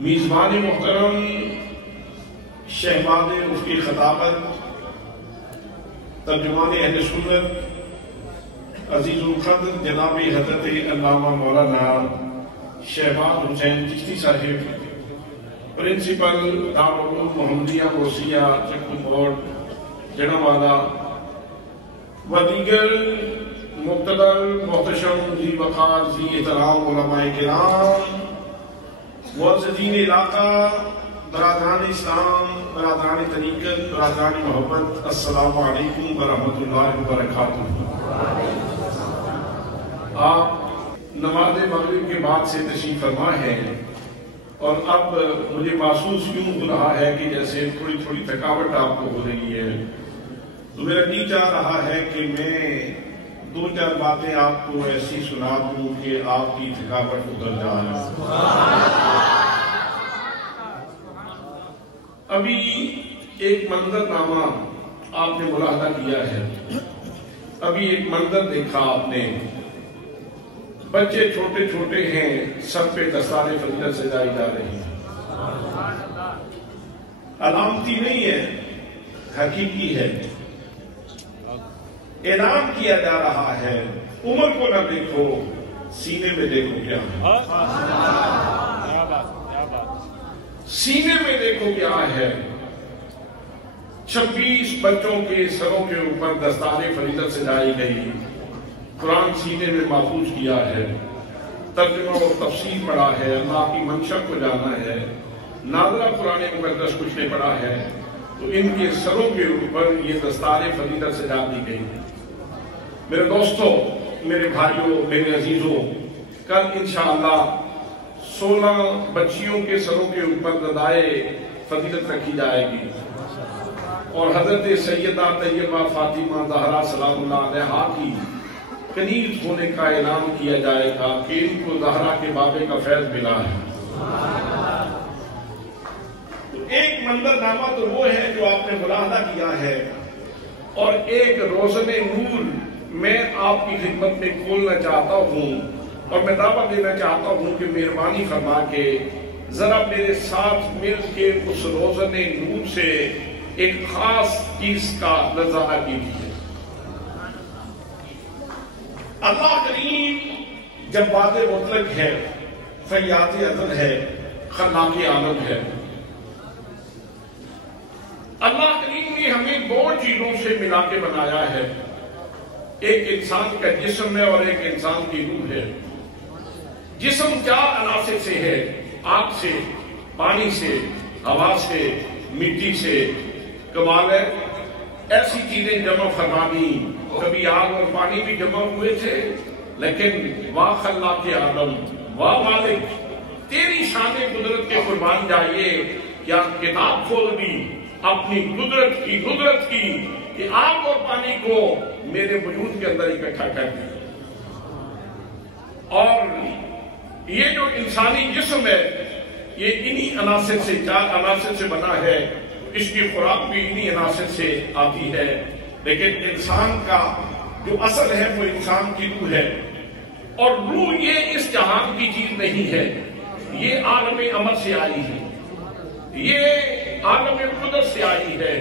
میزبان محترم شہباز مفتی خطابت ترجمان اہل سنت عزیز القدر جناب حضرت علامہ مولانا شہباز حسین چشتی صاحب پرنسپل دارالعلوم محمدیہ موسیہ چکو بورڈ جڑوالا و دیگر مقتدر محتشم ذی وقار ذی احترام علماء کرام معززین علاقہ برادران اسلام برادران طریقت برادران محبت السلام علیکم ورحمۃ اللہ وبرکاتہ۔ آپ نماز مغرب کے بعد سے تشریف فرما ہے اور اب مجھے محسوس یوں ہو رہا ہے کہ جیسے تھوڑی تھوڑی تھکاوٹ آپ کو ہو رہی ہے، تو میرا جی چاہ رہا ہے کہ میں دو چار باتیں آپ کو ایسی سنا دوں کہ آپ کی تھکاوٹ اتر جائے۔ ابھی ایک منظر نامہ آپ نے ملاحظہ کیا ہے، ابھی ایک منظر دیکھا آپ نے، بچے چھوٹے چھوٹے ہیں، سب پہ دستار فضیلت سجائی جا رہی ہیں، علامتی نہیں ہے، حقیقی ہے. اعلان کیا جا رہا ہے عمر کو نہ دیکھو سینے میں دیکھو کیا ہے. سینے میں دیکھو کیا ہے. 26 بچوں کے سروں کے اوپر دستار فریضت سے لائی گئی. قرآن سینے میں محفوظ کیا ہے. ترجمہ و تفسیر پڑھا ہے. اللہ کی منشا کو جانا ہے. ناظرہ قرآن مقدس کچھ نے پڑھا ہے تو ان کے سروں کے اوپر یہ دستار فریضت سے ڈال دی گئی. میرے دوستوں، میرے بھائیوں، میرے عزیزوں، کل انشاءاللہ 16 بچیوں کے سروں کے اوپر ردائے فضیلت رکھی جائے گی اور حضرت سیدہ طیبہ فاطمہ زہرا سلام اللہ علیہا کی کنیز ہونے کا اعلان کیا جائے گا کہ ان کو زہرا کے بابے کا فیض ملا ہے. تو ایک منظر نامہ تو وہ ہے جو آپ نے ملاحظہ کیا ہے، اور ایک روزن نور میں آپ کی خدمت میں کھولنا چاہتا ہوں اور میں دعوت دینا چاہتا ہوں کہ مہربانی فرما کے ذرا میرے ساتھ مل کے اس روزن نور سے ایک خاص چیز کا نظارہ کیجیے. اللہ کریم جب بات مطلق ہے، فیاض ازل ہے، خلاق عالم ہے. اللہ کریم نے ہمیں 2 چیزوں سے ملا کے بنایا ہے. ایک انسان کا جسم ہے اور ایک انسان کی روح ہے. جسم 4 عناصر سے ہے: آگ سے، پانی سے، ہوا سے، مٹی سے. کمال ہے، ایسی چیزیں جمع فرما دی. کبھی آگ اور پانی بھی جمع ہوئے تھے، لیکن واہ خلاق عالم، واہ مالک، تیری شان قدرت کے قربان جائیے. کیا کتاب کھول دی اپنی قدرت کی کہ آگ اور پانی کو میرے وجود کے اندر اکٹھا کر دیا. اور یہ جو انسانی جسم ہے یہ انہی عناصر سے، 4 عناصر سے بنا ہے. اس کی خوراک بھی انہی عناصر سے آتی ہے. لیکن انسان کا جو اصل ہے وہ انسان کی روح ہے. اور روح یہ اس جہان کی چیز نہیں ہے، یہ عالم امر سے آئی ہے، یہ عالم قدرت سے آئی ہے،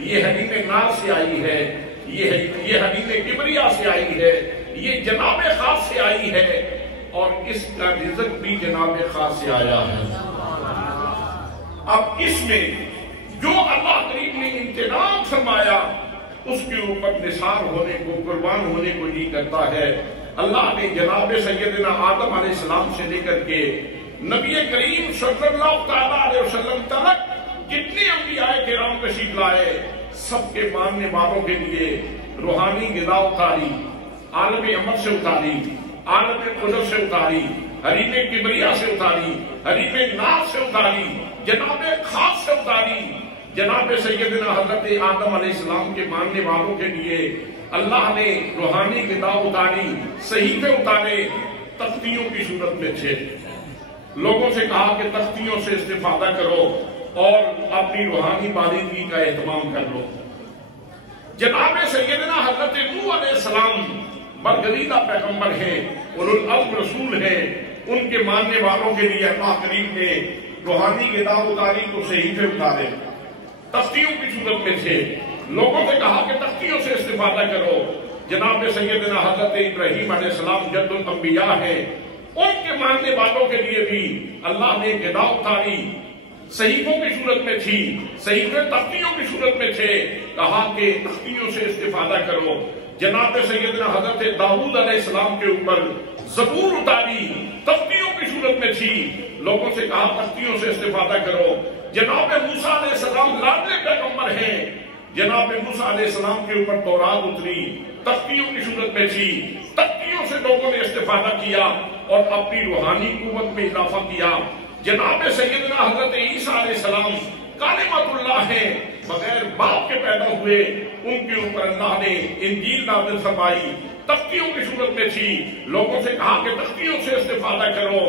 یہ حلیم ناز سے آئی ہے، یہ حلیم کبریا سے آئی ہے، یہ جناب خاص سے آئی ہے، اور اس کا رزق بھی جناب خاص سے آیا ہے. اب اس میں جو اللہ کریم نے انتظام فرمایا اس کے اوپر نثار ہونے کو، قربان ہونے کو جی کرتا ہے. اللہ نے جناب سیدنا آدم علیہ السلام سے لے کر کے نبی کریم صلی اللہ تعالیٰ علیہ وسلم تک جتنے انبیاء کرام تشریف لائے، سب کے ماننے والوں کے لیے روحانی غذا اتاری، عالم امر سے اتاری، عالم قدرت سے اتاری، حریم کبریا سے اتاری، حریم ناز سے اتاری، جناب خاص سے اتاری. جناب سیدنا حضرت آدم علیہ السلام کے ماننے والوں کے لیے اللہ نے روحانی غذا اتاری، صحیفے اتارے، تختیوں کی صورت میں تھے. لوگوں سے کہا کہ تختیوں سے استفادہ کرو اور اپنی روحانی باریکی کا اہتمام کر لو. جناب سیدنا حضرت نوح علیہ السلام برگزیدہ پیغمبر ہیں، اولو العزم رسول ہیں. ان کے ماننے والوں کے لیے اللہ کریم نے روحانی غذا اتاری تو صحیفے اتارے، تختیوں کی صورت میں تھے. لوگوں سے کہا کہ تختیوں سے استفادہ کرو. جناب سیدنا حضرت ابراہیم علیہ السلام جد الانبیاء ہیں، ان کے ماننے والوں کے لیے بھی اللہ نے غذا اتاری، صحیفوں کی صورت میں تھی، صحیفے تختیوں کی صورت میں تھے. کہا کہ تختیوں سے استفادہ کرو. جناب سیدنا حضرت داؤد علیہ السلام کے اوپر زبور اتاری، تختیوں کی صورت میں تھی. لوگوں سے کہا تختیوں سے استفادہ کرو. جناب موسیٰ علیہ السلام لاڈلے پیغمبر ہیں، جناب موسیٰ علیہ السلام کے اوپر تورات اتری، تختیوں کی صورت میں تھی. تختیوں سے لوگوں نے استفادہ کیا اور اپنی روحانی قوت میں اضافہ کیا. جناب سیدنا حضرت عیسیٰ علیہ السلام کلمۃ اللہ ہیں، بغیر باپ کے پیدا ہوئے. ان کے اوپر اللہ نے انجیل نازل فرمائی، تختیوں کی صورت میں تھی. لوگوں سے کہا کہ تختیوں سے استفادہ کرو.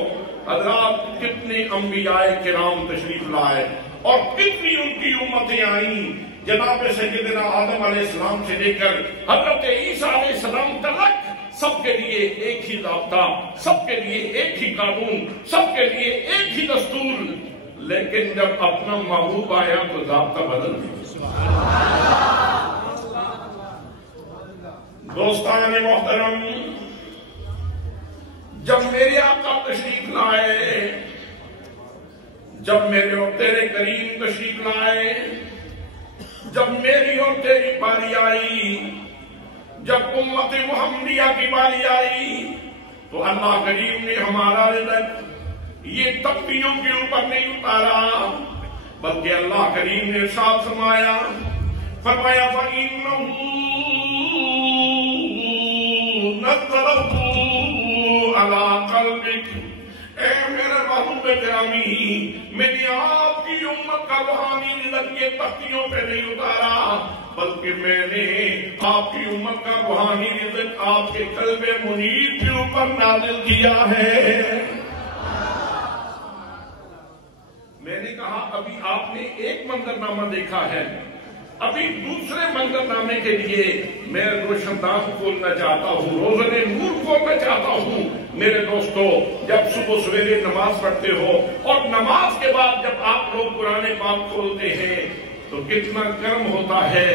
حضرات کتنے انبیاء کرام تشریف لائے اور کتنی ان کی امتیں آئیں. جناب سیدنا آدم علیہ السلام سے لے کر حضرت عیسیٰ علیہ السلام تک سب کے لیے ایک ہی ضابطہ، سب کے لیے ایک ہی قانون، سب کے لیے ایک ہی دستور. لیکن جب اپنا محبوب آیا تو ضابطہ بدل گیا۔ دوستان محترم، جب میرے آقا تشریف لائے، جب میرے اور تیرے کریم تشریف لائے، جب میری اور تیری باری آئی، جب امت محمدیہ کی باری آئی، تو اللہ کریم نے ہمارا رزق یہ تختیوں کے اوپر نہیں اتارا، بلکہ اللہ کریم نے ارشاد فرمایا فَإِنَّهُ نَزَّلَهُ عَلَىٰ قَلْبِكَ، اے میرے محبوب گرامی، میں نے آپ کی امت کا روحانی رزق یہ تختیوں پہ نہیں اتارا، بلکہ میں نے آپ کی امت کا روحانی رزق آپ کے قلب منیر کے اوپر نازل کیا ہے۔ میں نے کہا ابھی آپ نے ایک منظرنامہ دیکھا ہے، ابھی دوسرے منظرنامے کے لیے میں روشندان کھولنا چاہتا ہوں، روزن نور کھولنا چاہتا ہوں۔ میرے دوستو، جب صبح سویرے نماز پڑھتے ہو اور نماز کے بعد جب آپ لوگ قرآن پاک کھولتے ہیں تو کتنا گرم ہوتا ہے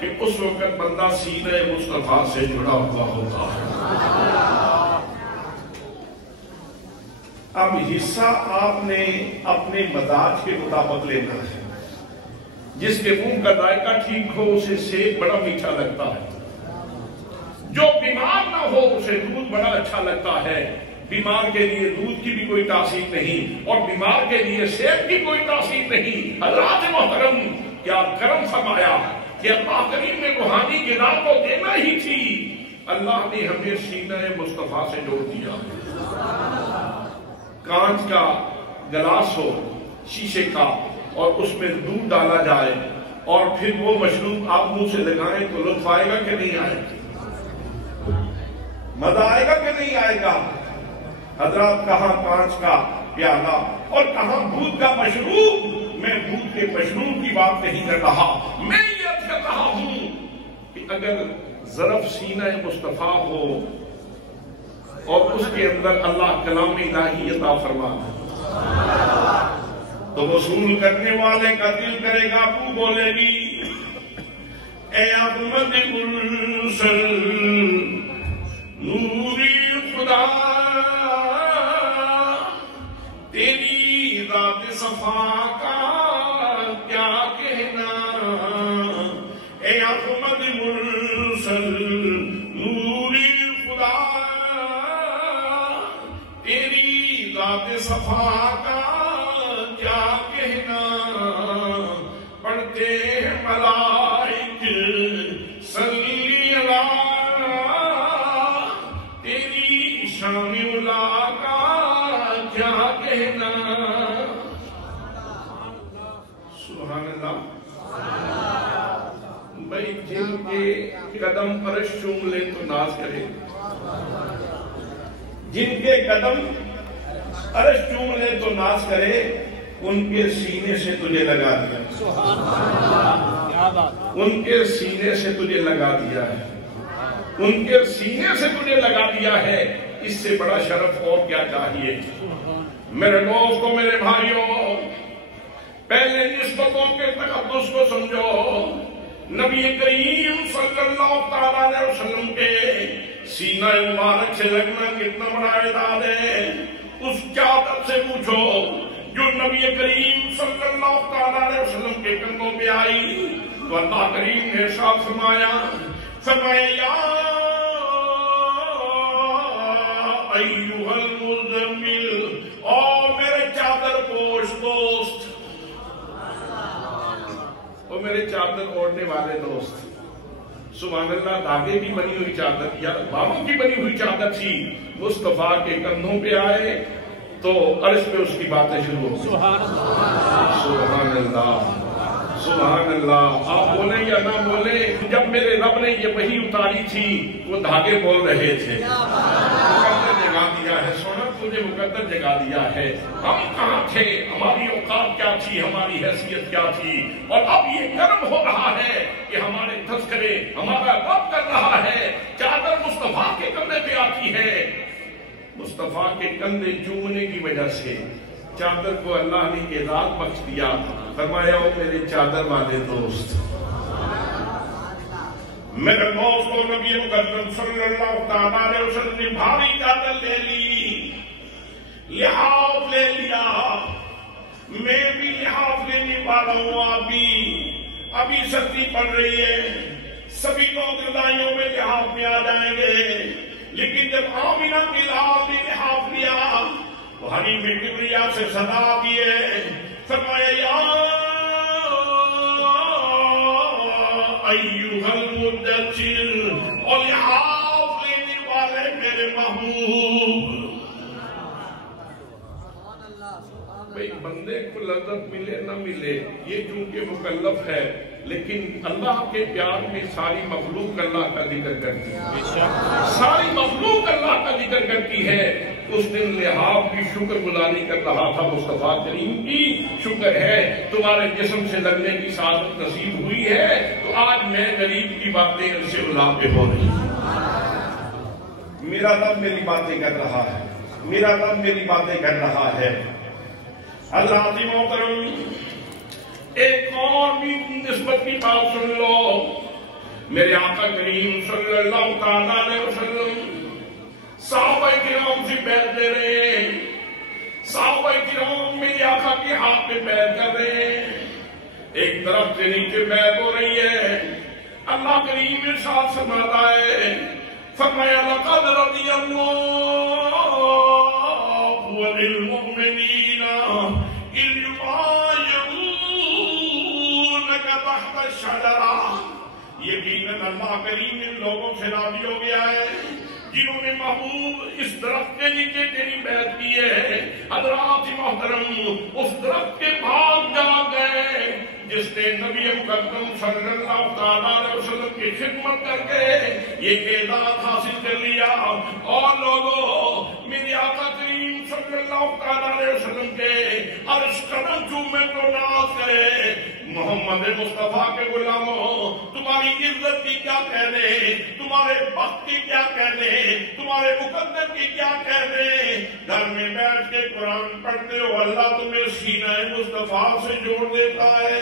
کہ اس وقت بندہ سینہ مصطفیٰ سے جڑا ہوا ہوتا ہے۔ اب حصہ آپ نے اپنے مزاج کے مطابق لینا ہے۔ جس کے منہ کا ذائقہ ٹھیک ہو اسے سیب بڑا میٹھا لگتا ہے، جو بیمار نہ ہو اسے دودھ بڑا اچھا لگتا ہے۔ بیمار کے لیے دودھ کی بھی کوئی تاثیر نہیں اور بیمار کے لیے سیب کی کوئی تاثیر نہیں۔ حضرات محترم، کیا کرم فرمایا کہ اللہ کریم نے روحانی غذا کو دینا ہی تھی، اللہ نے ہمیں سینہ مصطفیٰ سے جوڑ دیا۔ کانچ کا گلاس ہو، شیشے کا، اور اس میں دودھ ڈالا جائے اور پھر وہ مشروب آپ منہ سے لگائیں تو لطف آئے گا کہ نہیں آئے گا؟ مزہ آئے گا کہ نہیں آئے گا؟ حضرات، کہاں کانچ کا پیالہ اور کہاں دودھ کا مشروب؟ میں دودھ کے مشروب کی بات نہیں کر رہا، میں یہ عرض کر رہا ہوں کہ اگر ظرف سینہ مصطفیٰ ہو اور اس کے اندر اللہ کلام الہی عطا فرما تو وصول کرنے والے کا دل کرے گا، تو بولے گی اے احمد مرسل نوری خدا، تیری ذات صفا کا کیا کہنا، اے احمد مرسل نوری خدا، تیری ذات صفا کا کیا کہنا، پڑھتے ہیں ملائک صلی اللہ، تیری شان علا کا کیا کہنا۔ سبحان اللہ۔ بھائی، جن کے قدم عرش چوم لے تو ناز کرے، جن کے قدم عرش چوم لے تو ناز کرے، ان کے سینے سے تجھے لگا دیا، ان کے سینے سے تجھے لگا دیا ہے، ان کے سینے سے تجھے لگا دیا ہے، اس سے بڑا شرف اور کیا چاہیے؟ میرے دوستوں، میرے بھائیوں، پہلے نسبتوں کے تقدس کو سمجھو۔ نبی کریم صلی اللہ تعالیٰ علیہ وسلم کے سینہ مبارک سے لگنا کتنا بڑا اعزاز ہے۔ اس چادر سے پوچھو جو نبی کریم صلی اللہ تعالیٰ علیہ وسلم کے کندھوں پہ آئی تو اللہ کریم نے ارشاد فرمایا یا ایھا المزمل، او میرے چادر پوش دوست، او میرے چادر اوڑھنے والے دوست۔ سبحان اللہ، دھاگے کی بنی ہوئی چادر یا باموں کی بنی ہوئی چادر تھی، مصطفیٰ کے کندھوں پہ آئے تو عرش پہ اس کی باتیں شروع ہو۔ سبحان اللہ، سبحان اللہ۔ آپ بولیں یا نہ بولیں، جب میرے رب نے یہ وحی اتاری تھی وہ دھاگے بول رہے تھے، مقدر جگا دیا ہے، سنت تجھے مقدر جگا دیا ہے۔ ہم کہاں تھے، ہماری اوقات کیا تھی، ہماری حیثیت کیا تھی، اور اب یہ کرم ہو رہا ہے کہ ہمارے تذکرے ہمارا رب کر رہا ہے۔ چادر مصطفیٰ کے کندھے پہ آتی ہے، مصطفیٰ کے کندھے چومنے کی وجہ سے چادر کو اللہ نے اعزاز بخش دیا، فرمایا او میرے چادر والے دوست، میرے دوست کو نبی مقدم صلی اللہ تعالیٰ علیہ وسلم نے بھاری چادر لے لی، لحاف لے لیا، میں بھی لحاف لینے والا ہوں، ابھی سردی پڑ رہی ہے، سبھی لوگ رضائیوں میں لحاف میں آ جائیں گے، لیکن جب آمنہ کی لحاف نے لحاف لیا، وہی میں کبریا سے صدا دیے، فرمایا یا ایھا المدثر، اور لحاف لینے والے میرے محبوب۔ بھئی بندے کو لذت ملے نہ ملے، یہ چونکہ مکلف ہے، لیکن اللہ کے پیار میں ساری مخلوق اللہ کا ذکر کرتی ہے، ساری مخلوق اللہ کا ذکر کرتی ہے۔ اس دن لحاف کی شکر گزاری کر رہا تھا، مصطفیٰ کریم کی شکر ہے تمہارے جسم سے لگنے کی سعادت نصیب ہوئی ہے، تو آج میں غریب کی باتیں ان سے الاپے ہو رہی ہیں، میرا رب میری باتیں کر رہا ہے، میرا رب میری باتیں کر رہا ہے۔ حضرات محترم، ایک اور بھی نسبت کی بات سن لو، میرے آقا کریم صلی اللہ تعالیٰ علیہ وسلم صحابہ کرام سے بیعت دے رہے ہیں، صحابہ کرام میرے آقا کے ہاتھ پہ بیعت کر رہے ہیں، ایک طرف سے نیچے بیعت ہو رہی ہے، اللہ کریم ارشاد فرماتا ہے، فرمایا لقد رضی اللہ عن المؤمنین اذ یبایعونک تحت الشجرہ، یقیناً اللہ کریم ان لوگوں سے راضی ہو گیا ہے جنہوں نے محبوب اس درخت کے نیچے تیری بیعت کی ہے۔ حضرات محترم، اس درخت کے بھاگ جا گئے جس نے نبی مقدم صلی اللہ تعالیٰ علیہ وسلم کی خدمت کر کے یہ اعزاز حاصل کر لیا، اور لوگوں میرے آقا کریم صلی اللہ تعالیٰ علیہ وسلم کے عرش قدم چومے تو ناز کرے، محمد مصطفیٰ کے غلاموں تمہاری عزت کی کیا کہنے، تمہارے بخت کی کیا کہنے، تمہارے مقدر کی کیا کہنے، گھر میں بیٹھ کے قرآن پڑھتے ہو، اللہ تمہیں سینہ مصطفیٰ سے جوڑ دیتا ہے۔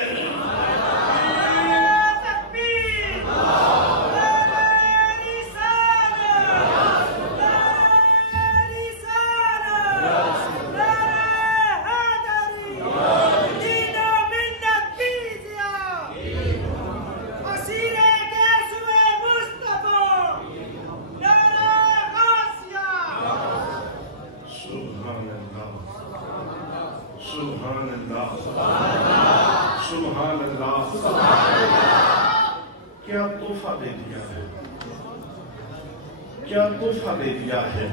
سبحان اللہ، کیا تحفہ دے دیا ہے، کیا تحفہ دے دیا ہے۔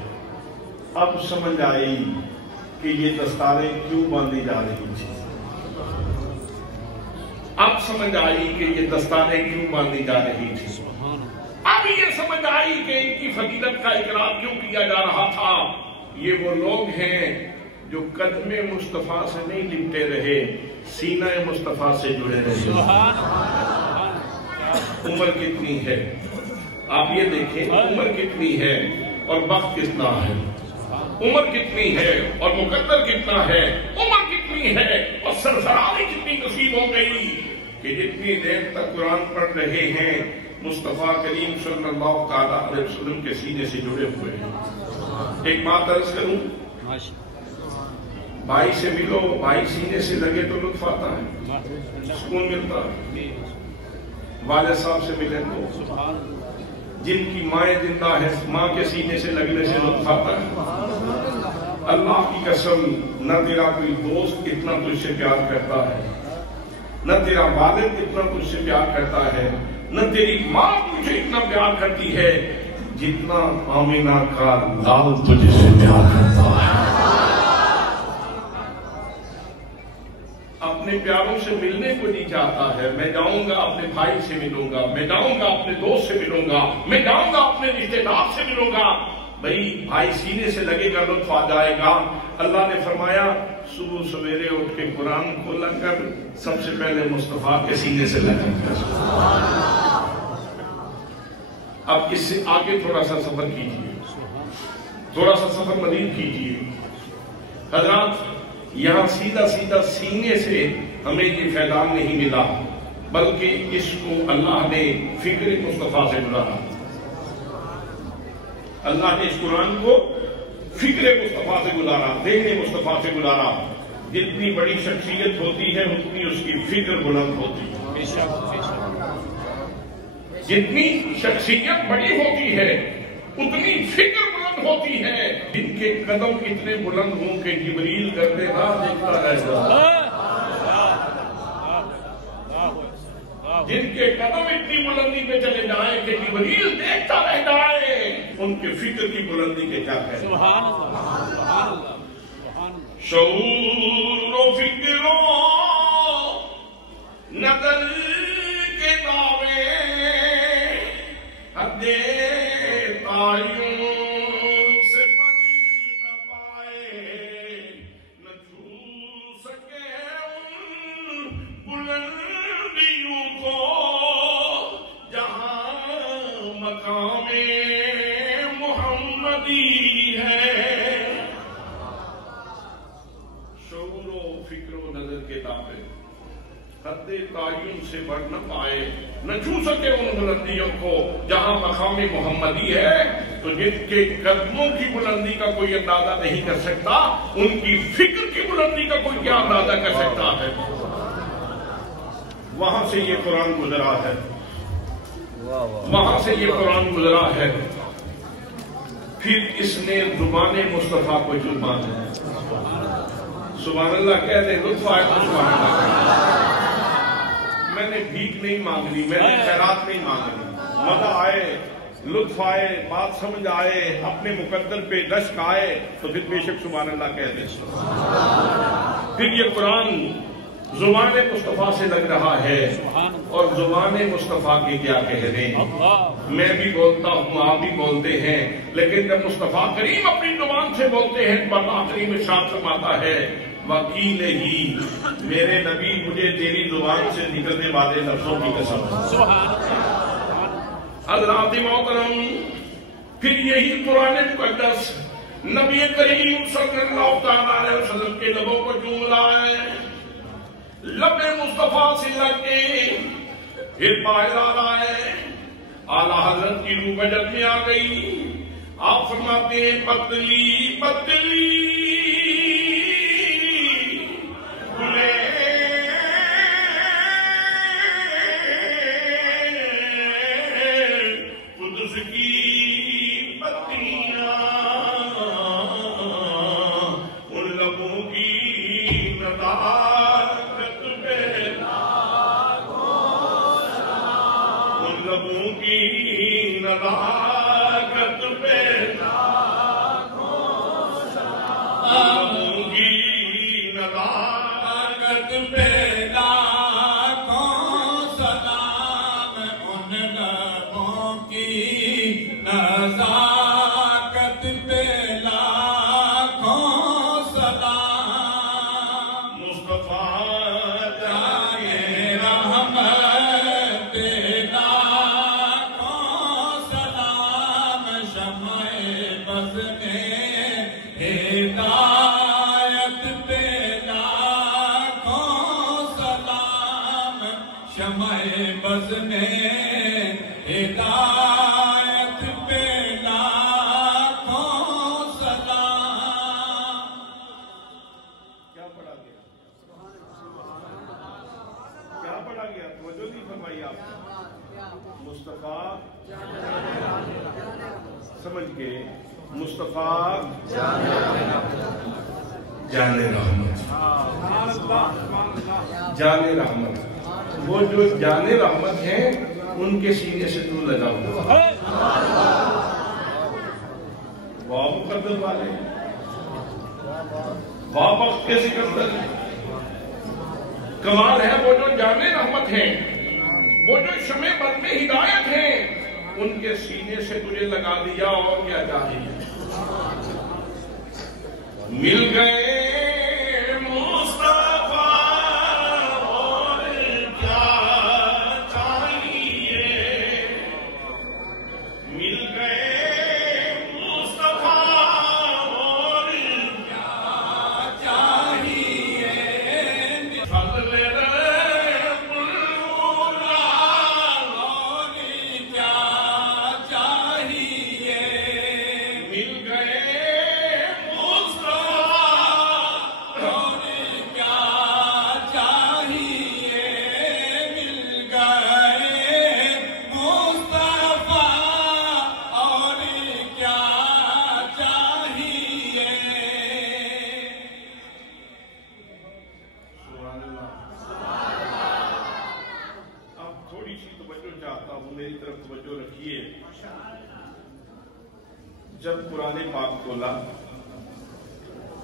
اب سمجھ آئی کہ یہ دستاریں کیوں باندھی جا رہی تھی، اب سمجھ آئی کہ یہ دستاریں کیوں باندھی جا رہی تھی، اب یہ سمجھ آئی کہ ان کی فضیلت کا اقرار کیوں کیا جا رہا تھا۔ یہ وہ لوگ ہیں جو قدم مصطفیٰ سے نہیں لپٹے رہے، سینہ مصطفیٰ سے جڑے رہے۔ عمر کتنی ہے آپ یہ دیکھیں، عمر کتنی ہے اور وقت کتنا ہے، عمر کتنی ہے اور مقدر کتنا ہے، عمر کتنی ہے اور سرفرازی کتنی نصیب ہو گئی کہ جتنی دیر تک قرآن پڑھ رہے ہیں مصطفیٰ کریم صلی اللہ تعالیٰ علیہ وسلم کے سینے سے جڑے ہوئے ہیں۔ ایک بات عرض کروں، بھائی سے ملو، بھائی سینے سے لگے تو لطف آتا ہے، سکون ملتا ہے۔ والد صاحب سے ملے تو، جن کی مائیں زندہ ہے ماں کے سینے سے لگنے سے لطف آتا ہے۔ اللہ کی قسم، نہ تیرا کوئی دوست اتنا تجھ سے پیار کرتا ہے، نہ تیرا والد اتنا تجھ سے پیار کرتا ہے، نہ تیری ماں تجھے اتنا پیار کرتی ہے جتنا آمینہ کا لال تجھے سے پیار کرتا ہے۔ اپنے پیاروں سے ملنے کو نہیں چاہتا ہے، میں جاؤں گا اپنے بھائی سے ملوں گا، میں جاؤں گا اپنے دوست سے ملوں گا، میں جاؤں گا اپنے رشتے دار سے ملوں گا، بھائی بھائی سینے سے لگے گا لطف آ جائے گا۔ اللہ نے فرمایا صبح سویرے اٹھ کے قرآن کھولا کر سب سے پہلے مصطفیٰ کے سینے سے لگے گا۔ اب اس سے آگے تھوڑا سا سفر کیجیے، تھوڑا سا سفر مزید کیجیے۔ حضرات یہاں سیدھا سیدھا سینے سے ہمیں یہ فیضان نہیں ملا، بلکہ اس کو اللہ نے فکر مصطفیٰ سے گزارا. اللہ نے اس قرآن کو فکر مصطفیٰ سے گزارا، ذہن مصطفیٰ سے گزارا. جتنی بڑی شخصیت ہوتی ہے اتنی اس کی فکر بلند ہوتی ہے. جتنی شخصیت بڑی ہوتی ہے اتنی فکر بلند ہوتی ہے. جن کے قدم اتنے بلند ہوں کہ جبریل کرتے راہ دیکھتا رہتا، جن کے قدم اتنی بلندی پہ چلے جائیں کہ جبریل دیکھتا رہ جائے، ان کے فکر کی بلندی کے کیا کہیں. سبحان اللہ، سبحان اللہ. شعور و فکر و نظر کے دعوے حد تعین سے بن نہ پائے، نہ چھو سکے ان بلندیوں کو جہاں مقام محمدی ہے. شعور و فکر و نظر کے دعوے حد تعین سے بڑھ نہ پائے، نہ چھو سکے ان بلندیوں کو جہاں مقام محمدی ہے. تو جن کے قدموں کی بلندی کا کوئی اندازہ نہیں کر سکتا، ان کی فکر کی بلندی کا کوئی کیا اندازہ کر سکتا ہے. وہاں سے یہ قرآن گزرا ہے، وہاں سے یہ قرآن گزرا ہے. پھر اس نے زبان مصطفیٰ کو چوما ہے. سبحان اللہ کہہ دیں، لطف آئے تو سبحان اللہ. میں نے بھیک نہیں مانگنی، میں نے خیرات نہیں مانگنی. مزہ آئے، لطف آئے، بات سمجھ آئے، اپنے مقدر پہ رشک آئے تو پھر بے شک سبحان اللہ کہہ دیں. پھر یہ قرآن زبان مصطفیٰ سے لگ رہا ہے، اور زبان مصطفیٰ کے کیا کہہ رہے ہیں. میں بھی بولتا ہوں، آپ بھی بولتے ہیں، لیکن جب مصطفیٰ کریم اپنی زبان سے بولتے ہیں تو اللہ کریم ارشاد فرماتا ہے وکیل ہی میرے نبی مجھے تیری زبان سے نکلنے والے لفظوں کی قسم. حضرات محترم، پھر یہی قرآن مقدس نبی کریم صلی اللہ علیہ وسلم کے لبوں کو چوم رہا ہے. لب مصطفیٰ سے لگ کے پھر باہر آ رہا ہے. اعلیٰ حضرت کی روح وجد میں آ گئی. آپ فرماتے ہیں پتلی پتلی گلے قدس کی پتیاں ان لبوں کی نداکت پہ ان لبوں کی نداکت پہ سمجھ کے مصطفیٰ جان رحمت، جان رحمت. وہ جو جان رحمت ہیں ان کے سینے سے تو لگا ہوا. واہ مقدر والے، واہ وقت کے سکندر. کمال ہے وہ جو جان رحمت ہیں، وہ جو شمع برق ہدایت ہیں، ان کے سینے سے تجھے لگا دیا. اور کیا چاہیے؟ مل گئے مصطفیٰ اور کیا چاہیے. مل گئے مصطفیٰ اور کیا چاہیے. میری طرف توجہ رکھیے. جب قرآن پاک کھولا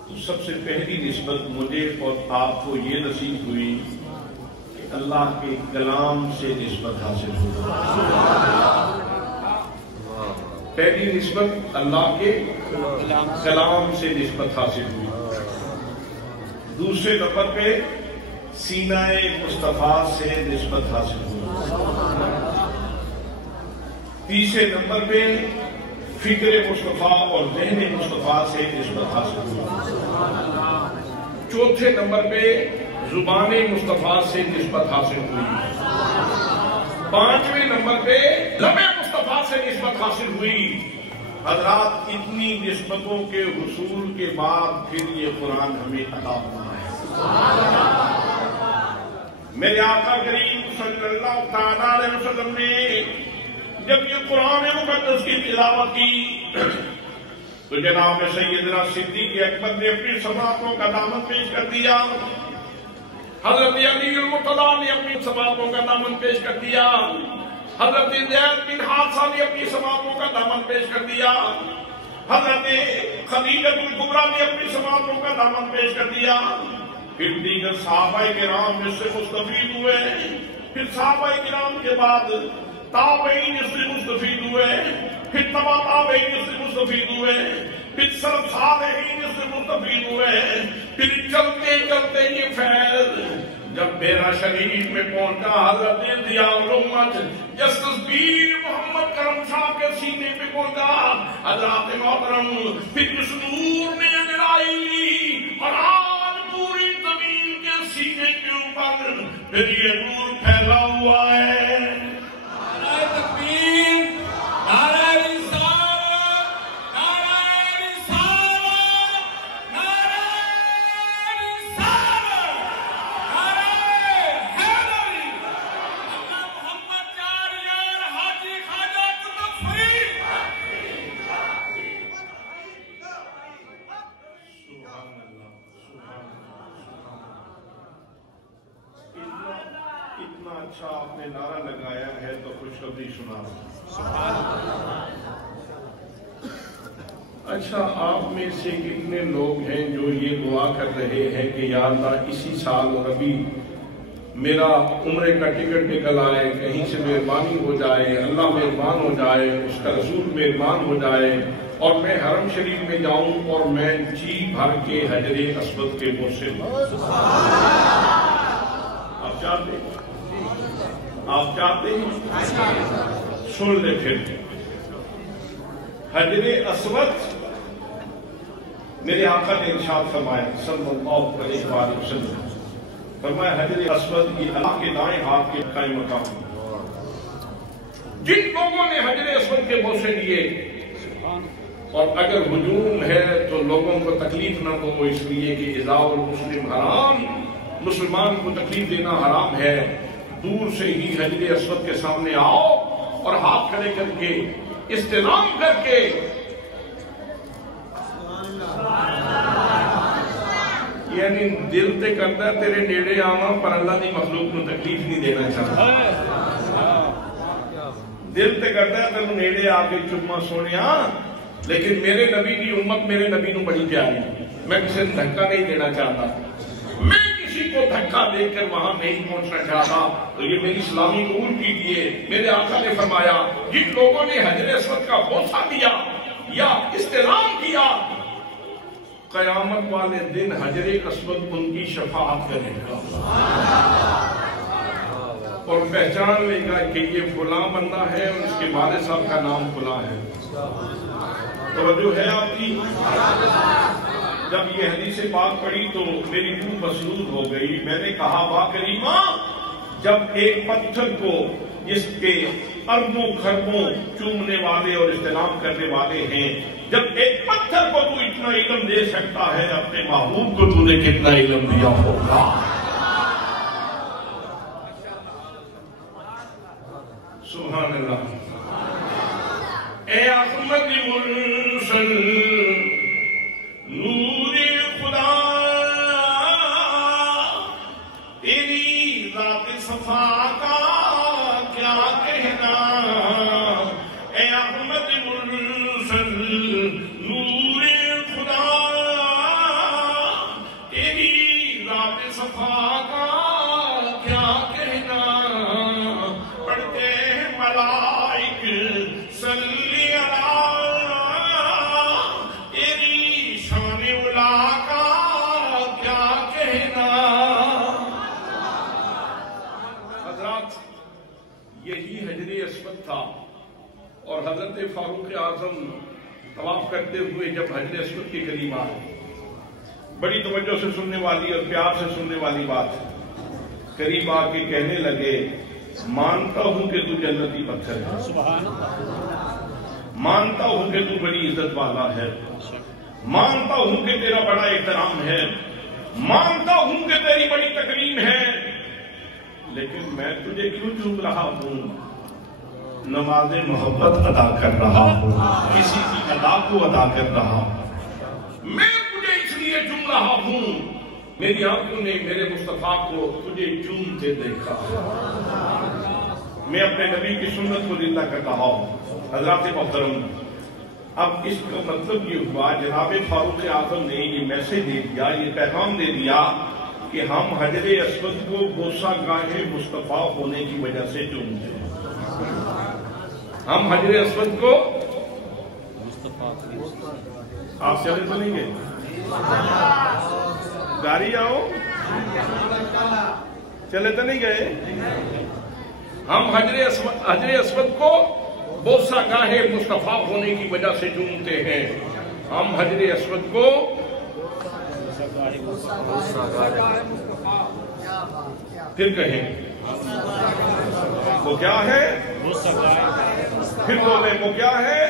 تو سب سے پہلی نسبت مجھے اور آپ کو یہ نصیب ہوئی کہ اللہ کے کلام سے نسبت حاصل ہوئی. پہلی نسبت اللہ کے کلام سے نسبت حاصل ہوئی. دوسرے نمبر پہ سینہ مصطفیٰ سے نسبت حاصل ہوئی. تیسرے نمبر پہ فکر مصطفیٰ اور ذہن مصطفیٰ سے نسبت حاصل ہوئی. چوتھے نمبر پہ زبان مصطفیٰ سے نسبت حاصل ہوئی. پانچویں نمبر پہ لب مصطفیٰ سے نسبت حاصل ہوئی. حضرات اتنی نسبتوں کے حصول کے بعد پھر یہ قرآن ہمیں عطا ہوا ہے. میرے آقا کریم صلی اللہ تعالیٰ علیہ وسلم نے جب یہ قرآن مقدس کی تلاوت کی تو جناب سیدنا صدیق اکبر نے اپنی سماعتوں کا دامن پیش کر دیا. حضرت علی المرتضیٰ نے اپنی سماعتوں کا دامن پیش کر دیا. حضرت زید بن حارثہ نے اپنی سماعتوں کا دامن پیش کر دیا. حضرت خدیجہ الکبریٰ نے اپنی سماعتوں کا دامن پیش کر دیا. پھر دیگر صحابہ کرام اس سے مستفید ہوئے. پھر صحابہ کرام کے بعد تابعین اس سے مستفید ہوئے. پھر تبع تابعین اس سے مستفید ہوئے. پھر سلف صالحین اس سے مستفید ہوئے. پھر چلتے چلتے یہ فیض جب میرا شریف میں پہنچا حضرت ضیاء الامت جسٹس پیر محمد کرم شاہ کے سینے پہ پہنچا. حضرات محترم پھر اس نور نے انگرائی لی اور آج پوری زمین کے سینے کے اوپر پھر یہ نور پھیلا ہوا ہے. نعرہ تکبیر، نعرہ رسالت، نعرہ رسالت، نعرہ رسالت، نعرہ حیدری، اللہ محمد جاریار حاجی خواجہ قطب فرید. سبحان اللہ، سبحان اللہ. اتنا اچھا آپ نے نعرہ لگایا ہے تو خوشخبری سنا. اچھا، آپ میں سے کتنے لوگ ہیں جو یہ دعا کر رہے ہیں کہ یا اللہ اسی سال اور ابھی میرا عمرے کا ٹکٹ نکل آئے، کہیں سے مہربانی ہو جائے، اللہ مہربان ہو جائے، اس کا رسول مہربان ہو جائے اور میں حرم شریف میں جاؤں اور میں جی بھر کے حجر اسود کے بوسے ہوں. آپ چاہتے ہیں؟ آپ چاہتے ہیں؟ سن لے پھر. حجر اسود میرے آقا نے ارشاد فرمایا صلی اللہ علیہ وسلم، فرمایا حجر اسود کی اللہ کے دائیں ہاتھ کے قائم مقام. جن لوگوں نے حجر اسود کے بوسے لیے اور اگر ہجوم ہے تو لوگوں کو تکلیف نہ ہو اس لیے کہ اذا المسلم حرام، مسلمان کو تکلیف دینا حرام ہے، دور سے ہی حجر اسود کے سامنے آؤ اور ہاتھ کھڑے کر کے استلام کر کے یعنی دل تے کرتا ہے تیرے نیڑے آواں پر اللہ دی مخلوق کو تکلیف نہیں دینا چاہتا. دل تے کرتا ہے تینوں نیڑے آ کے چما سونیا، لیکن میرے نبی کی امت میرے نبی نو بڑی پیاری ہے. میں کسی نے دھکا نہیں دینا چاہتا، میں کسی کو دھکا دے کر وہاں نہیں پہنچنا چاہتا. تو یہ میری اسلامی قبول کیجیے. میرے آقا نے فرمایا جن لوگوں نے حجر اسود کا بوسہ دیا یا استلام کیا، قیامت والے دن حجر اسود ان کی شفاعت کرے گا اور پہچان لے گا کہ یہ فلاں بندہ ہے اور اس کے والد صاحب کا نام فلاں ہے. توجہ ہے آپ کی؟ جب یہ حدیث پاک پڑھی تو میری روح مسرور ہو گئی. میں نے کہا واہ کریمہ، جب ایک پتھر کو جس کے اربوں خربوں چومنے والے اور استلام کرنے والے ہیں، جب ایک پتھر کو تو اتنا علم دے سکتا ہے، اپنے محبوب کو تو نے کتنا علم دیا ہوگا. سبحان اللہ. اے احمد مرسل نور خدا، تیری ذات صفا کا کیا کہنا حضرت فاروق اعظم طواف کرتے ہوئے جب حجر اسود کے قریب آئے، بڑی توجہ سے سننے والی اور پیار سے سننے والی بات، قریب آ کے کہنے لگے مانتا ہوں کہ تو جنتی پتھر ہے، سبحان اللہ، مانتا ہوں کہ تو بڑی عزت والا ہے، مانتا ہوں کہ تیرا بڑا احترام ہے، مانتا ہوں کہ تیری بڑی تکریم ہے، لیکن میں تجھے کیوں چوم رہا ہوں؟ نماز محبت ادا کر رہا ہوں، کسی کی ادا کو ادا کر رہا ہوں، میں تجھے اس لیے چوم رہا ہوں، میری آنکھوں نے میرے مصطفیٰ کو تجھے چومتے دیکھا، میں اپنے نبی کی سنت کو زندہ کر رہا ہوں۔ حضرات محترم، اب اس کا مطلب یہ ہوا جناب فاروق اعظم نے یہ میسج دے دیا، یہ پیغام دے دیا کہ ہم حجر اسود کو بوسہ گاہ مصطفیٰ ہونے کی وجہ سے چومتے ہیں، ہم حجر اسود کو، آپ چلے تو نہیں گئے؟ گاڑی آؤ، چلے تو نہیں گئے؟ ہم حجر اسود کو بوسہ گاہ مصطفیٰ ہونے کی وجہ سے چومتے ہیں، ہم حجر اسود کو پھر کہیں وہ کیا ہے، پھر بولے وہ کیا ہے،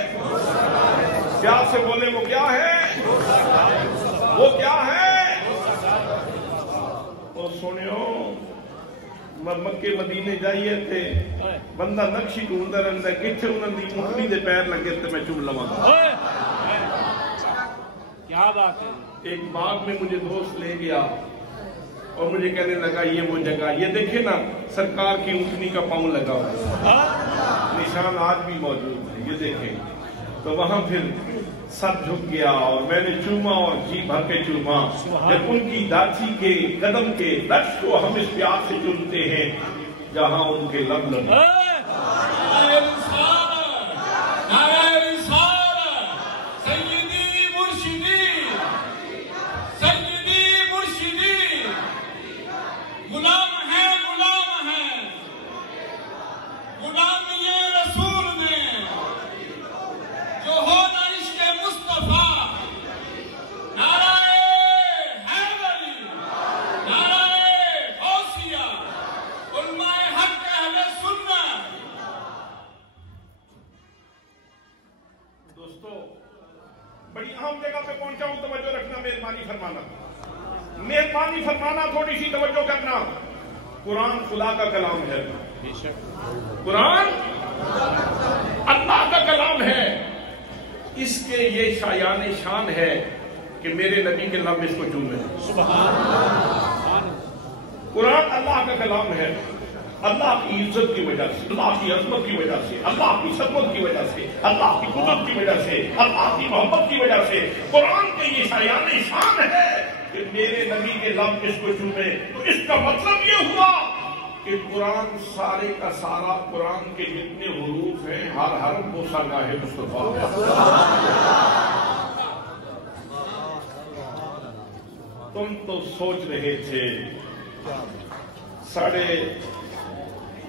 پیار سے بولے وہ کیا ہے، وہ کیا ہے۔ اور سنیو، مکے مدینے جائیے تھے بندہ نقشی ڈھونڈتا رہتا ہے کتنے انہوں نے مٹھی دے پیر لگے تو میں چوم لواں گا۔ کیا بات ہے۔ ایک باغ میں مجھے دوست لے گیا اور مجھے کہنے لگا یہ وہ جگہ، یہ دیکھیں نا سرکار کی اونٹنی کا پاؤں لگا ہوا ہے، نشان آج بھی موجود ہے، یہ دیکھیں۔ تو وہاں پھر سر جھک گیا اور میں نے چوما اور جی بھر کے چوما، جب ان کی داچھی کے قدم کے نقش کو ہم اس پیار سے چومتے ہیں جہاں ان کے لب لگے۔ بڑی اہم جگہ پہ پہنچا ہوں، توجہ رکھنا، مہربانی فرمانا، تھوڑی سی توجہ کرنا۔ قرآن خدا کا کلام ہے، قرآن اللہ کا کلام ہے، اس کے یہ شایان شان ہے کہ میرے نبی کے لب اس کو چومے۔ سبحان اللہ، قرآن اللہ کا کلام ہے، اللہ کی عزت کی وجہ سے، اللہ کی عظمت کی وجہ سے، اللہ کی صدمت کی وجہ سے، اللہ کی قدرت کی وجہ سے، اللہ کی محبت کی وجہ سے قرآن کے یہ شایان شان ہے کہ میرے نبی کے لب اس کو چومے۔ تو اس کا مطلب یہ ہوا کہ قرآن سارے کا سارا، قرآن کے جتنے حروف ہیں ہر حرف بوسہ گاہ مصطفیٰ ہے۔ تم تو سوچ رہے تھے ساڑھے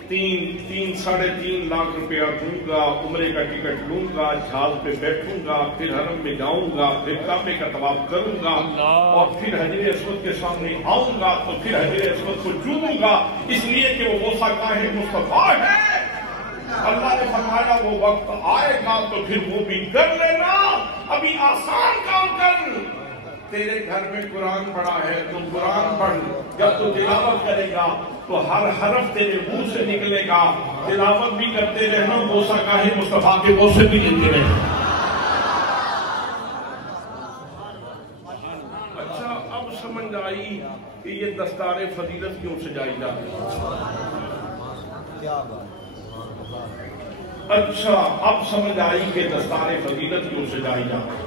تین لاکھ روپیہ دوں گا، عمرے کا ٹکٹ لوں گا، جہاز پہ بیٹھوں گا، پھر حرم میں جاؤں گا، پھر کعبے کا طواف کروں گا اور پھر حجر اسود کے سامنے آؤں گا تو پھر حجر اسود کو چوموں گا، اس لیے کہ وہ بوسہ گاہ مصطفیٰ ہے۔ اللہ نے فرمایا وہ وقت آئے گا تو پھر وہ بھی کر لینا، ابھی آسان کام کر۔ تیرے گھر میں قرآن پڑھا ہے تو قرآن پڑھ، جب تو تلاوت کرے گا تو ہر حرف تیرے منہ سے نکلے گا، تلاوت بھی کرتے رہنا، بوسہ گاہ مصطفیٰ کے بوسے بھی لیتے رہنا۔ اچھا، اب سمجھ آئی کہ یہ دستار فضیلت کیوں سجائی جاتی ہے؟ اچھا، اب سمجھ آئی کہ دستار فضیلت کیوں سجائی جاتی ہے۔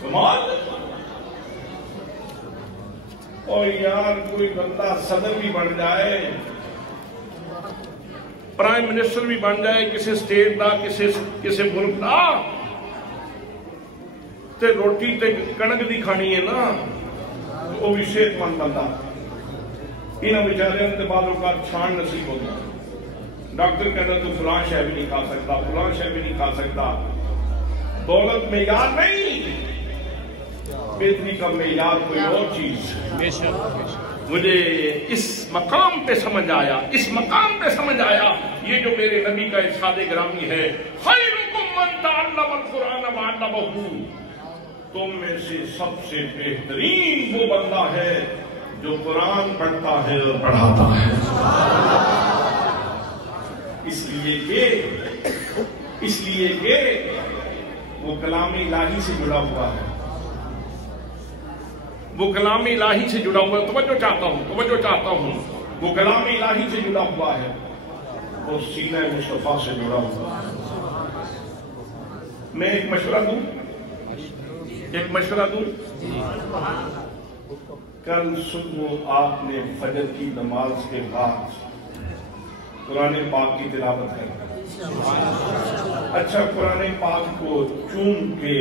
کمال! اور یار کوئی بندہ صدر بھی بن جائے، پرائم منسٹر بھی بن جائے کسی سٹیٹ دا، کسی ملک دا، تے روٹی تے کنک دی کھانی ہے نا، وہ بھی صحت مند بندہ، انہاں بیچاریاں تے بعض اوقات چھان نصیب ہوتا، ڈاکٹر کہتا تو فلاں شے بھی نہیں کھا سکتا، فلاں شے بھی نہیں کھا سکتا. دولت معیار نہیں، بہتری کا معیار کوئی اور چیز. بے شک مجھے اس مقام پہ سمجھ آیا، اس مقام پہ سمجھ آیا یہ جو میرے نبی کا ارشاد گرامی ہے، خیرکم من تعلم القرآن وعلمہ، تم میں سے سب سے بہترین وہ بندہ ہے جو قرآن پڑھتا ہے اور پڑھاتا ہے. اس لیے کہ وہ کلام الہی سے جڑا ہوا ہے، وہ کلام الہی سے جڑا ہوا ہے. توجہ چاہتا ہوں وہ کلام الہی سے جڑا ہوا ہے، وہ سینہ مصطفیٰ سے جڑا ہوا ہے. میں ایک مشورہ دوں. کل صبح آپ نے فجر کی نماز کے بعد قرآن پاک کی تلاوت کرنا. اچھا، قرآن پاک کو چوم کے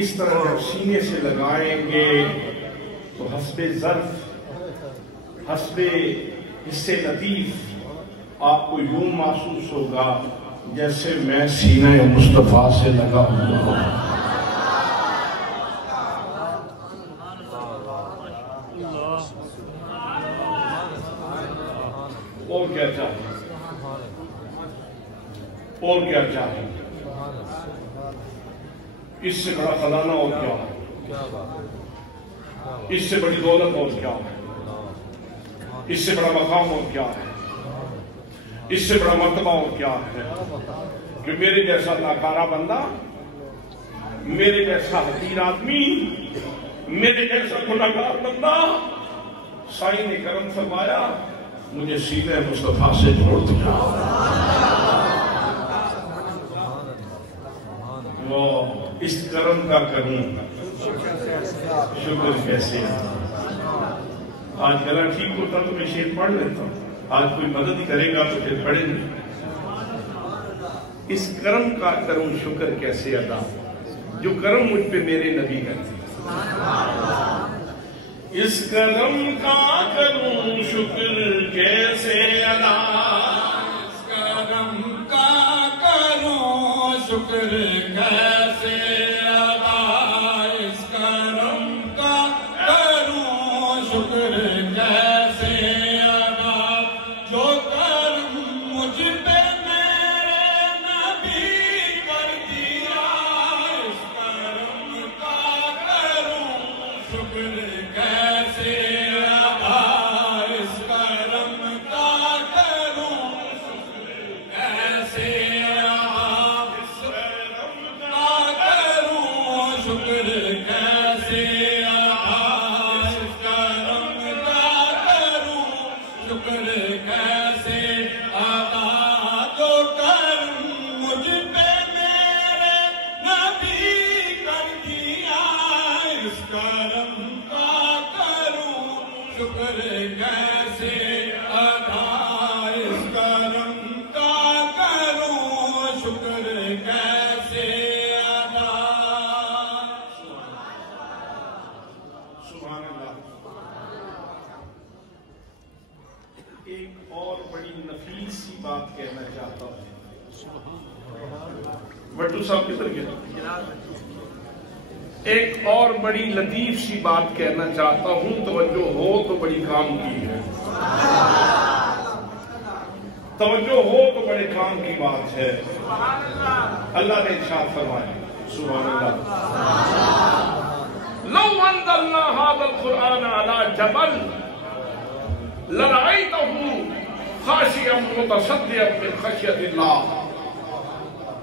اس طرح سینے سے لگائیں گے تو حسب ظرف، حسب حصے لطیف آپ کو یوں محسوس ہوگا جیسے میں سینہ مصطفیٰ سے لگا ہوا ہوں. اور کیا چاہیے؟ اس سے بڑا خزانہ اور کیا ہے؟ اس سے بڑی دولت اور کیا ہے؟ اس سے بڑا مقام اور کیا ہے؟ اس سے بڑا مرتبہ اور کیا ہے کہ میرے جیسا ناکارہ بندہ، میرے جیسا حقیر آدمی، میرے جیسا گنہگار بندہ، سائیں نے کرم فرمایا مجھے سینہ مصطفیٰ سے جوڑ دیا. وہ اس کرم کا کروں شکر کیسے. آج گلا ٹھیک ہوتا تو میں شعر پڑھ لیتا ہوں، آج کوئی مدد ہی کرے گا تو پھر پڑھے نہیں. اس کرم کا کروں شکر کیسے ادا جو کرم مجھ پہ میرے نبی کرتے. اس کرم کا کروں شکر کیسے ادا، اس کرم کا کروں شکر کیسے ادا، اس کرم کا کروں شکر کیسے ادا، جو کرم مجھ پہ میرے نبی کر دیا، اس کرم کا کروں شکر کیسے ادا، اس کرم کا کروں کیسے ادا، اس کرم کا کروں شکر کیسے ادا، اس کرم کا کروں شکر کیسے ادا، جو کرم مجھ پہ میرے نبی کر دیا، اس کرم کا کروں شکر کیسے ادا، اس کرم کا کروں شکر کیسے ادا. سبحان اللہ. ایک اور بڑی نفیس سی بات کہنا چاہتا ہوں. بٹو صاحب کدھر گیا؟ ایک اور بڑی لطیف سی بات کہنا چاہتا ہوں، توجہ ہو تو بڑی کام کی ہے، توجہ ہو تو بڑے کام کی بات ہے. اللہ نے ارشاد فرمایا سبحان اللہ، لو انزلنا هذا القرآن على جبل لرأيته خاشعا متصدعا من خشية اللہ.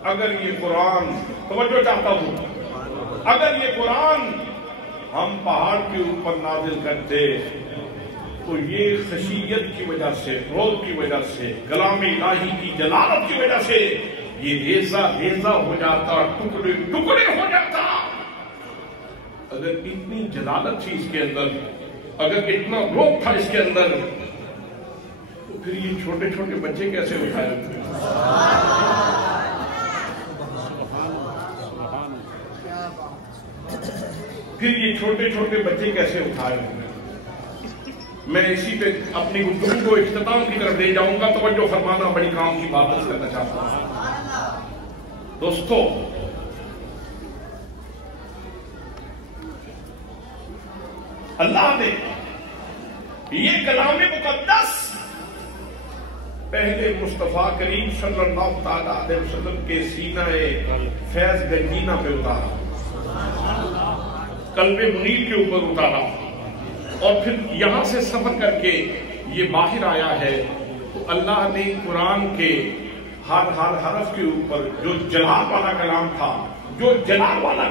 اگر یہ قرآن، توجہ چاہتا ہوں، اگر یہ قرآن ہم پہاڑ کے اوپر نازل کرتے تو یہ خشیت کی وجہ سے، روب کی وجہ سے، کلام الہی کی جلالت کی وجہ سے یہ ریزہ ریزہ ہو جاتا، ٹکڑے ٹکڑے ہو جاتا. اگر اتنی جلالت تھی اس کے اندر، اگر اتنا روب تھا اس کے اندر، تو پھر یہ چھوٹے چھوٹے بچے کیسے اٹھائے ہوتے؟ پھر یہ چھوٹے چھوٹے بچے کیسے اٹھائے ہوئے؟ میں اسی پہ اپنی گفتگو کو اختتام کی طرف لے جاؤں گا. توجہ فرمانا، بڑی کام کی بات کرنا چاہتا ہوں. دوستو، اللہ نے یہ کلام مقدس پہلے مصطفیٰ کریم صلی اللہ تعالیٰ علیہ وسلم کے سینہ فیض گنجینہ پہ اتارا، قلب منیر کے اوپر اتارا، اور پھر یہاں سے سفر کر کے یہ باہر آیا ہے. تو اللہ نے قرآن کے ہر حرف کے اوپر جو جلال والا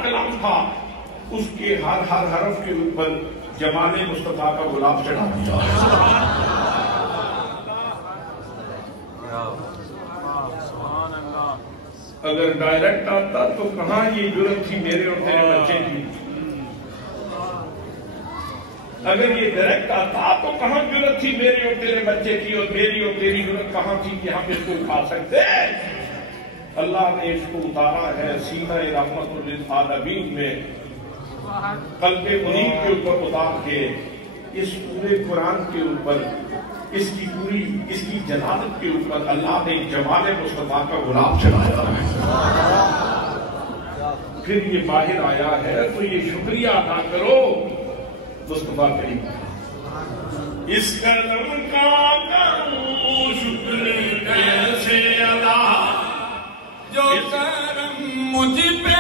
کلام تھا اس کے ہر حرف کے اوپر جمال مصطفیٰ کا گلاب چڑھا دیا. اگر ڈائریکٹ آتا تو کہاں یہ جرت تھی میرے اور تیرے بچے کی. اگر یہ ڈائریکٹ آتا تو کہاں جرت تھی میرے اور تیرے بچے کی، اور میری اور تیری جرت کہاں تھی کہ ہم اس کو اٹھا سکتے. اللہ نے اس کو اتارا ہے سینہ رحمت للعالمین میں، قلب منیر کے اوپر اتار کے اس پورے قرآن کے اوپر، اس کی جلالت کے اوپر اللہ نے جمال مصطفیٰ کا گلاب چڑھایا ہے. پھر یہ باہر آیا ہے تو یہ شکریہ ادا کرو مصطفیٰ کریم. اس قلم کا کروں شکر کیسے ادا، جو کرم مجھ پہ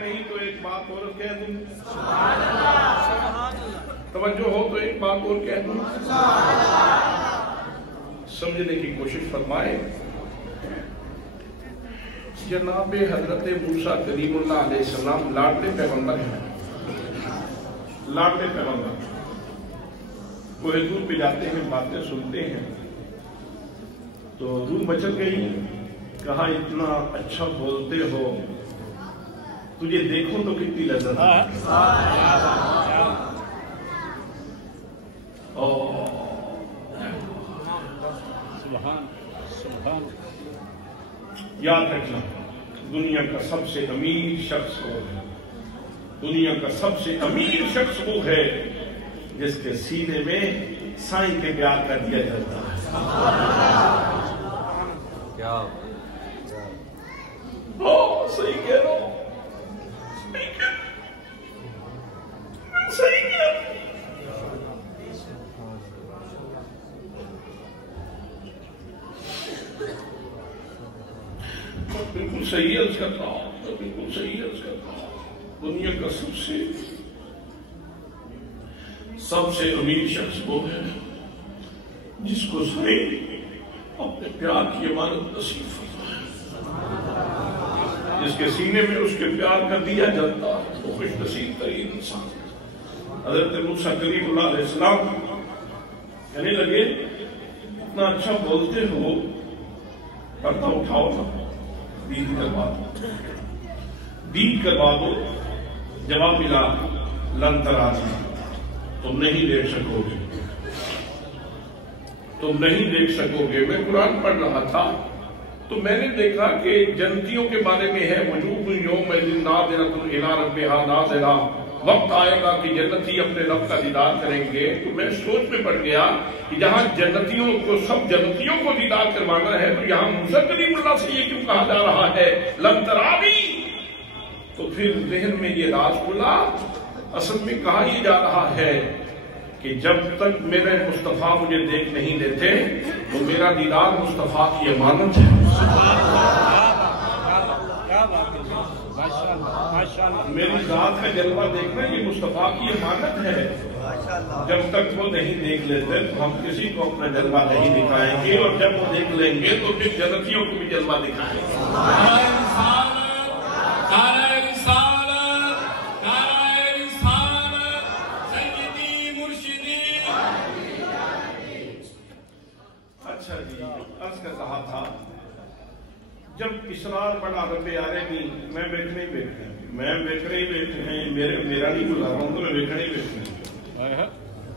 نہیں تو ایک بات اور کہہ دوں. توجہ ہو تو ایک بات اور کہہ دوں، سمجھنے کی کوشش فرمائے. جناب حضرت موسیٰ کلیم اللہ علیہ السلام لاڈلے پیغمبر ہیں، لاڈلے پیغمبر. وہ حضور پہ جاتے ہیں، باتیں سنتے ہیں تو روح مچل گئی. کہا اتنا اچھا بولتے ہو، تجھے دیکھو تو کتنی لذت ہے. یاد رکھنا، دنیا کا سب سے امیر شخص وہ ہے، دنیا کا سب سے امیر شخص وہ ہے جس کے سینے میں سائیں کے پیار کا دیا جلتا ہے. کیا صحیح کہہ رہا ہوں، صحیح کہہ بالکل صحیح عرض کرتا ہوں، بالکل صحیح عرض کرتا ہوں. دنیا کا سب سے امیر شخص وہ ہے جس کو صحیح اپنے پیار کی امانت نصیب فرمائے، جس کے سینے میں اس کے پیار کا دیا جلتا ہے، وہ خوش نصیب ترین انسان. حضرت موسیٰ کلیم اللہ علیہ السلام کہنے لگے اتنا اچھا بولتے ہو، پردہ اٹھاؤ نا، دید کروا دو. جواب ملا لن ترانی، تم نہیں دیکھ سکو گے، تم نہیں دیکھ سکو گے. میں قرآن پڑھ رہا تھا تو میں نے دیکھا کہ جنتیوں کے بارے میں ہے وجوہ یومئذ ناظرۃ الی ربہا ناظرہ، وقت آئے گا کہ جنتی اپنے رب کا دیدار کریں گے. تو میں سوچ میں پڑ گیا کہ جہاں جنتیوں کو، سب جنتیوں کو دیدار کروانا ہے، تو یہاں موسیٰ کلیم اللہ سے یہ کیوں کہا جا رہا ہے لن ترانی؟ تو پھر ذہن میں یہ راز کھلا اصل میں کہا یہ جا رہا ہے کہ جب تک میرے مصطفیٰ مجھے دیکھ نہیں لیتے تو میرا دیدار مصطفیٰ کی امانت ہے. میری ذات کا جلوہ دیکھنا یہ مصطفیٰ کی امانت ہے. جب تک وہ نہیں دیکھ لیتے تو ہم کسی کو اپنا جلوہ نہیں دکھائیں گے، اور جب وہ دیکھ لیں گے تو پھر جنتیوں کو بھی جلوہ دکھائیں گے. اچھا جی، عرض کر رہا تھا جب اسرار بڑا رب عالمین میں بیٹھنے ہی بیٹھے ہیں میرا نہیں گزارا ہوں تو میں بیٹھنے ہی بیٹھے ہیں.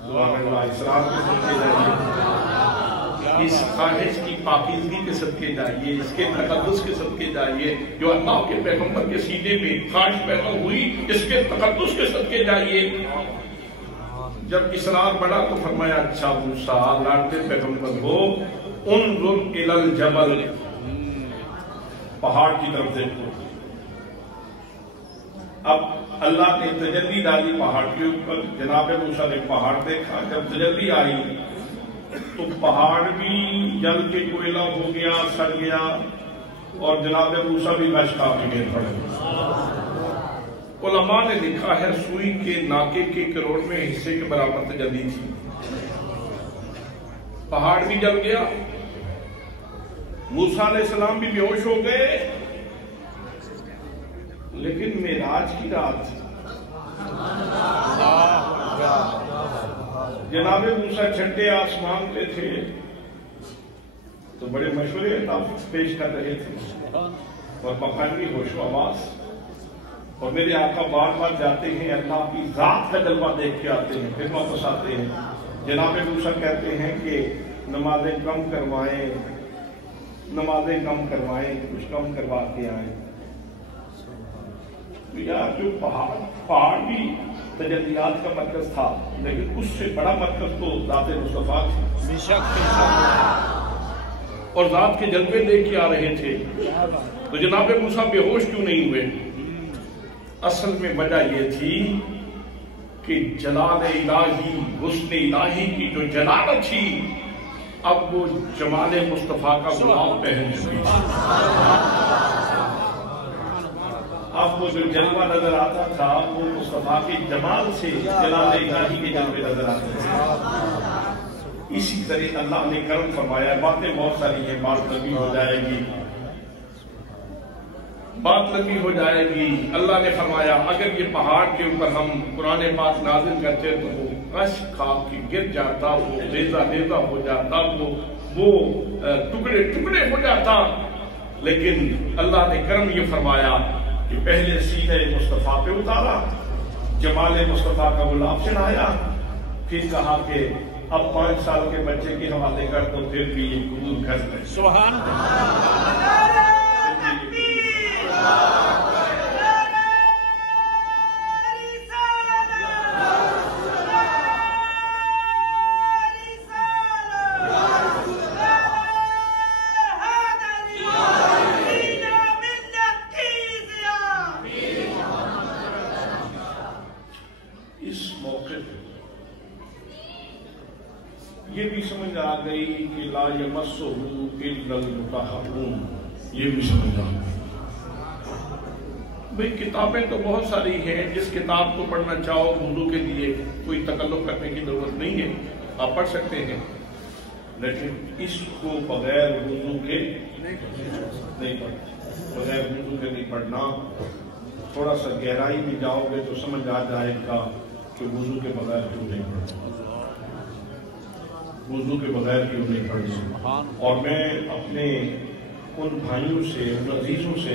اسرار کے صدقے جائیے، اس خواہش کی پاکیزگی کے صدقے جائیے، اس کے تقدس کے صدقے جائیے جو اللہ کے پیغمبر کے سینے میں خواہش پیدا ہوئی، اس کے تقدس کے صدقے جائیے. جب اسرار بڑھا تو فرمایا اچھا موسیٰ لاڈلے پیغمبر ہو، انظر الی الجبل، پہاڑ کی طرف دیکھو. اب اللہ نے تجلی ڈالی پہاڑ کے اوپر، جناب موسیٰ نے پہاڑ دیکھا. جب تجلی آئی تو پہاڑ بھی جل کے کوئلہ ہو گیا، سڑ گیا، اور جناب موسیٰ بھی غش کھا کے گر پڑے. علماء نے لکھا ہے سوئی کے ناکے کے کروڑویں حصے کے برابر تجلی تھی. پہاڑ بھی جل گیا، موسیٰ علیہ السلام بھی بے ہوش ہو گئے. لیکن معراج کی رات جناب موسیٰ چھٹے آسمان پہ تھے تو بڑے مشورے پیش کر رہے تھے اور مکانی ہوش و آواز، اور میرے آقا بار بار جاتے ہیں اللہ کی ذات کا جلوہ دیکھ کے آتے ہیں، پھر واپس آتے ہیں. جناب موسیٰ کہتے ہیں کہ نمازیں کم کروائیں، کچھ کم کروا کے آئیں. یار جو پہاڑ بھی تجلیات کا مرکز تھا، لیکن اس سے بڑا مرکز تو ذات مصطفیٰ تھی، اور ذات کے جلوے دیکھ کے آ رہے تھے. تو جناب موسیٰ بے ہوش کیوں نہیں ہوئے؟ اصل میں وجہ یہ تھی کہ جلال الہی، حسن الہی کی جو جلالت تھی اب وہ جمال مصطفیٰ کا غلام پہن چکی تھی. اب وہ جو جلوہ نظر آتا تھا وہ مصطفیٰ کے جمال سے جلال الہی کے جلوے نظر آتے تھے. اسی طرح اللہ نے کرم فرمایا. باتیں بہت ساری ہیں، بات لمبی ہو جائے گی. اللہ نے فرمایا اگر یہ پہاڑ کے اوپر ہم قرآن پاک نازل کرتے تو وہ غش کھا کے گر جاتا، وہ لیزہ ہو جاتا، وہ ٹکڑے ٹکڑے ہو جاتا. لیکن اللہ نے کرم یہ فرمایا کہ پہلے سینے مصطفیٰ پہ اتارا، جمال مصطفیٰ کا غلاف چڑھایا، پھر کہا کہ اب 5 سال کے بچے کے حوالے کر تو پھر بھی یہ قبول کر لیں. سبحان یہ بھی سمجھ آ گئی کہ لا یمسہ الا المطہرون، یہ بھی سمجھ آ گئی. بھئی کتابیں تو بہت ساری ہیں، جس کتاب کو پڑھنا چاہو وضو کے لیے کوئی تکلف کرنے کی ضرورت نہیں ہے، آپ پڑھ سکتے ہیں. لیکن اس کو بغیر وضو کے نہیں پڑھنا، بغیر وضو کے نہیں پڑھنا. تھوڑا سا گہرائی میں جاؤ گے تو سمجھ آ جائے گا کہ وضو کے بغیر کیوں نہیں پڑھنا، وضو کے بغیر کیوں نہیں پڑھنا. اور میں اپنے ان بھائیوں سے، ان عزیزوں سے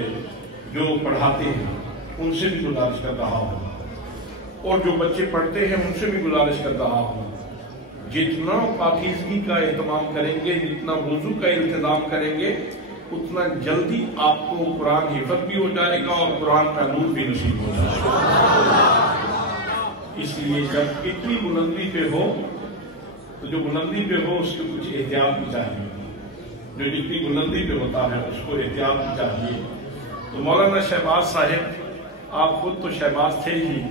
جو پڑھاتے ہیں ان سے بھی گزارش کر رہا ہوں، اور جو بچے پڑھتے ہیں ان سے بھی گزارش کر رہا ہوں، جتنا پاکیزگی کا اہتمام کریں گے، جتنا وضو کا انتظام کریں گے، اتنا جلدی آپ کو قرآن حفظ بھی ہو جائے گا اور قرآن کا نور بھی نصیب ہو جائے گا. اس لیے جب اتنی بلندی پہ ہو تو جو بلندی پہ ہو اس کو کچھ احتیاط بھی چاہیے، جو جتنی بلندی پہ ہوتا ہے اس کو احتیاط بھی چاہیے. تو مولانا شہباز صاحب، آپ خود تو شہباز تھے ہی،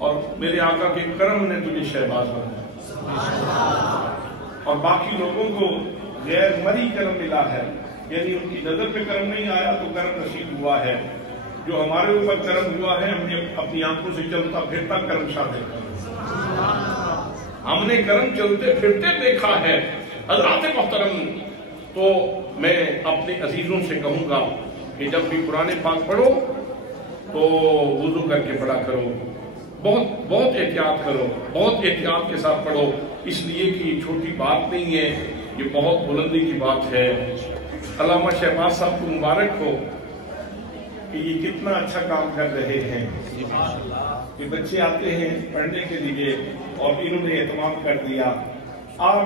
اور میرے آقا کے کرم نے تجھے شہباز بنایا، اور باقی لوگوں کو غیر مری کرم ملا ہے، یعنی ان کی نظر پہ کرم نہیں آیا تو کرم نصیب ہوا ہے۔ جو ہمارے اوپر کرم ہوا ہے، ہم نے اپنی آنکھوں سے چلتا پھرتا کرم شاہد کیا، ہم نے کرم چلتے پھرتے دیکھا ہے۔ حضرات محترم، تو میں اپنے عزیزوں سے کہوں گا کہ جب بھی قرآن پاک پڑھو تو وضو کر کے پڑھا کرو، بہت احتیاط کرو، بہت احتیاط کے ساتھ پڑھو، اس لیے کہ یہ چھوٹی بات نہیں ہے، یہ بہت بلندی کی بات ہے۔ علامہ شہباز صاحب کو مبارک ہو کہ یہ کتنا اچھا کام کر رہے ہیں۔ یہ بچے آتے ہیں پڑھنے کے لیے اور انہوں نے اہتمام کر دیا،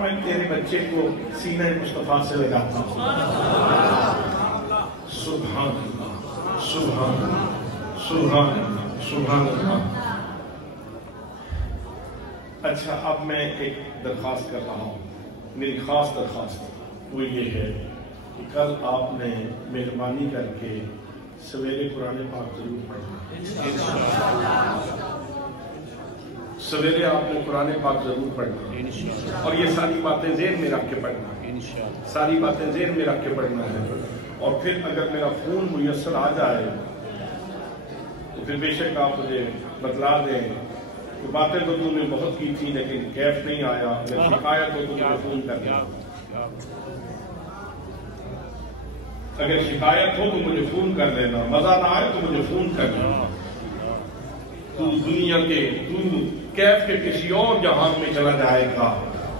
میں تیرے بچے کو سینہ مصطفیٰ سے لگاتا ہوں۔ سبحان اللہ، سبحان اللہ، سبحان اللہ، سبحان اللہ۔ اچھا، اب میں ایک درخواست کر رہا ہوں، میری خاص درخواست وہ یہ ہے کہ کل آپ نے مہربانی کر کے سویرے قرآن پاک ضرور پڑھنا، سویرے آپ نے قرآن پاک ضرور پڑھنا، اور یہ ساری باتیں ذہن میں رکھ کے پڑھنا، ساری باتیں ذہن میں رکھ کے پڑھنا ہے۔ اور پھر اگر میرا فون میسر آ جائے تو پھر بے شک آپ مجھے بتلا دیں کہ باتیں تو تم نے بہت کی تھی لیکن کیف نہیں آیا، اگر شکایت ہو تو مجھے فون کر دیں، اگر شکایت ہو تو مجھے فون کر لینا، مزہ نہ آئے تو مجھے فون کر لینا۔ تو دنیا کے کیف کے کسی اور جہان میں چلا جائے گا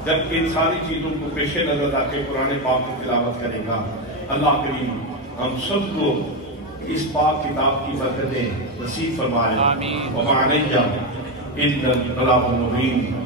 جب ان ساری چیزوں کو پیش نظر رکھ کے قرآن پاک کی تلاوت کرے گا۔ اللہ کریم ہم سب کو اس پاک کتاب کی برکتیں نصیب فرمائے۔ وَمَعَلَيَّ إِلَّا الْبَلَاغُ الْمُبِينُ۔